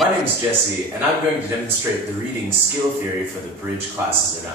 My name is Jesse, and I'm going to demonstrate the reading skill theory for the bridge classes and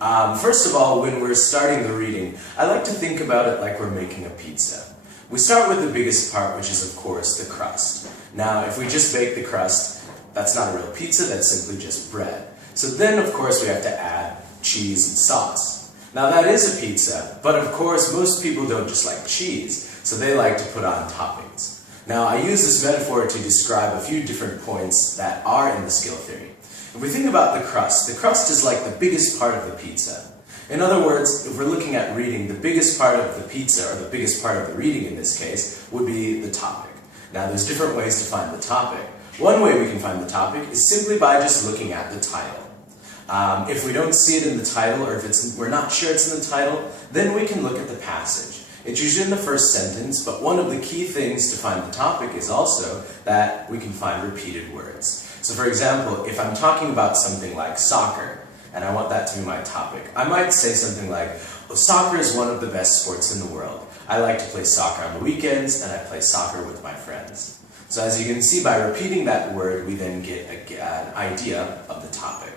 up. First of all, when we're starting the reading, I like to think about it like we're making a pizza. We start with the biggest part, which is, of course, the crust. Now, if we just bake the crust, that's not a real pizza, that's simply just bread. So then, of course, we have to add cheese and sauce. Now, that is a pizza, but of course, most people don't just like cheese, so they like to put on toppings. Now, I use this metaphor to describe a few different points that are in the skill theory. If we think about the crust is like the biggest part of the pizza. In other words, if we're looking at reading, the biggest part of the pizza, or the biggest part of the reading in this case, would be the topic. Now, there's different ways to find the topic. One way we can find the topic is simply by just looking at the title. If we don't see it in the title, or if we're not sure it's in the title, then we can look at the passage. It's usually in the first sentence, but one of the key things to find the topic is also that we can find repeated words. So for example, if I'm talking about something like soccer, and I want that to be my topic, I might say something like, well, soccer is one of the best sports in the world. I like to play soccer on the weekends, and I play soccer with my friends. So as you can see, by repeating that word, we then get an idea of the topic.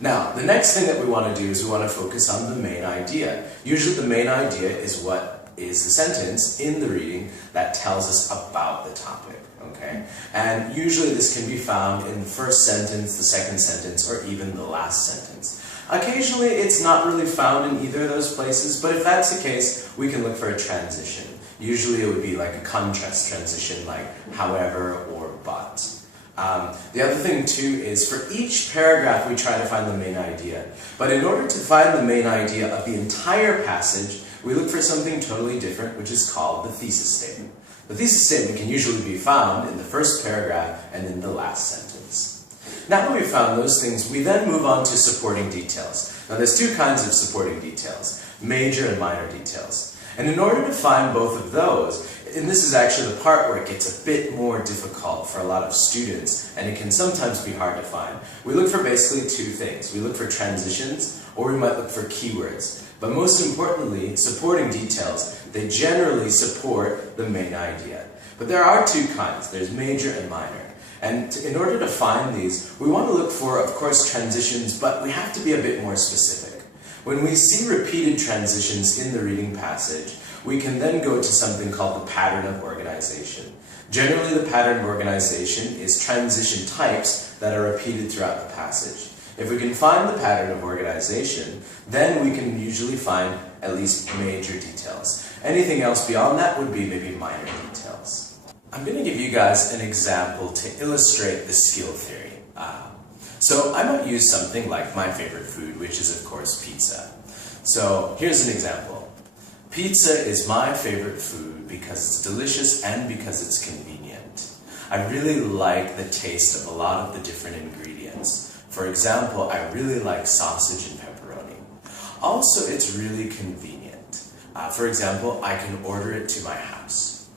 Now, the next thing that we want to do is we want to focus on the main idea. Usually the main idea is what is the sentence in the reading that tells us about the topic, okay? And usually this can be found in the first sentence, the second sentence, or even the last sentence. Occasionally it's not really found in either of those places, but if that's the case, we can look for a transition. Usually it would be like a contrast transition, like however or but. The other thing too is for each paragraph we try to find the main idea. But in order to find the main idea of the entire passage, we look for something totally different, which is called the thesis statement. The thesis statement can usually be found in the first paragraph and in the last sentence. Now that we've found those things, we then move on to supporting details. Now there's two kinds of supporting details, major and minor details. And in order to find both of those, and this is actually the part where it gets a bit more difficult for a lot of students, and it can sometimes be hard to find. We look for basically two things. We look for transitions, or we might look for keywords. But most importantly, supporting details, they generally support the main idea. But there are two kinds. There's major and minor. And in order to find these, we want to look for, of course, transitions, but we have to be a bit more specific. When we see repeated transitions in the reading passage, we can then go to something called the pattern of organization. Generally, the pattern of organization is transition types that are repeated throughout the passage. If we can find the pattern of organization, then we can usually find at least major details. Anything else beyond that would be maybe minor details. I'm going to give you guys an example to illustrate the skill theory. So I might use something like my favorite food, which is of course pizza. So here's an example. Pizza is my favorite food because it's delicious and because it's convenient. I really like the taste of a lot of the different ingredients. For example, I really like sausage and pepperoni. Also, it's really convenient. For example, I can order it to my house.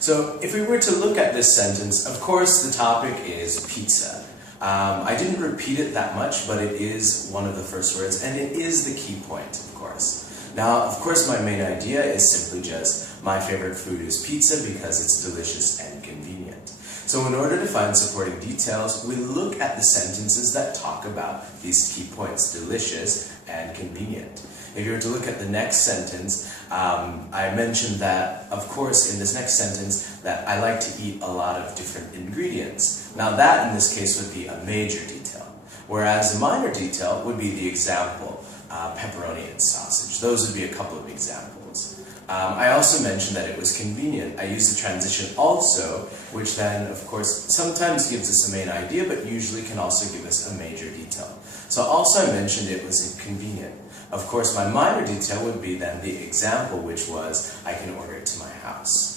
So if we were to look at this sentence, of course the topic is pizza. I didn't repeat it that much, but it is one of the first words, and it is the key point, of course. Now, of course, my main idea is simply just my favorite food is pizza because it's delicious and convenient. So in order to find supporting details, we look at the sentences that talk about these key points, delicious and convenient. If you were to look at the next sentence, I mentioned that, of course, in this next sentence, that I like to eat a lot of different ingredients. Now that, in this case, would be a major detail, whereas a minor detail would be the example, pepperoni and sausage. Those would be a couple of examples. I also mentioned that it was convenient. I used the transition also, which then, of course, sometimes gives us a main idea, but usually can also give us a major detail. So also I mentioned it was inconvenient. Of course, my minor detail would be then the example, which was, I can order it to my house.